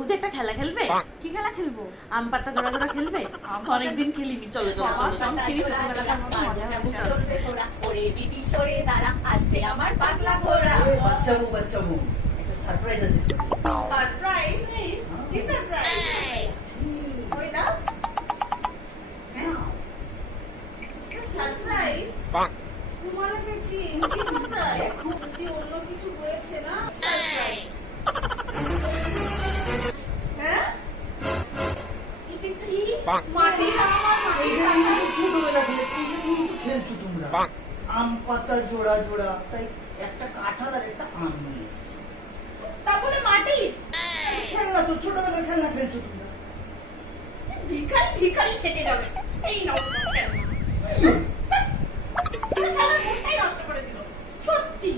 ওদের একটা খেলা খেলবে? কি খেলা খেলবো? আম পাতা জোড়া জোড়া খেলবে? অনেকদিন খেলিনি, চলো চলো চলো চলো। খেলি ছোটবেলাকার মতো মজা হবে, চলো। ওরে বিবি সরে দাঁড়া, আসছে আমার পাগলা ঘোড়া। বাচ্চা বউ একটা সারপ্রাইজ আছে। সারপ্রাইজ? কি সারপ্রাইজ? ওই না সারপ্রাইজ তোমার পেয়েছি। কি সারপ্রাইজ? কি অন্য কিছু হয়েছে না? সারপ্রাইজ হ্যাঁ? এটা কি? মাটির আমার এইটা নিয়ে তো ছোটবেলা থেকে এইটা নিয়ে তো খেলছো তোমরা। আম পাতা জোড়া জোড়া, তাই একটা কাঁঠাল আর একটা আম নিয়ে এসেছি। তারপরে মাটি খেলনা তো ছোটবেলার খেলনা খেলছো তোমরা। ভিখারি ভিখারি থেকে যাবে। এই নাও খেলার মনটাই নষ্ট করে দিল সত্যি।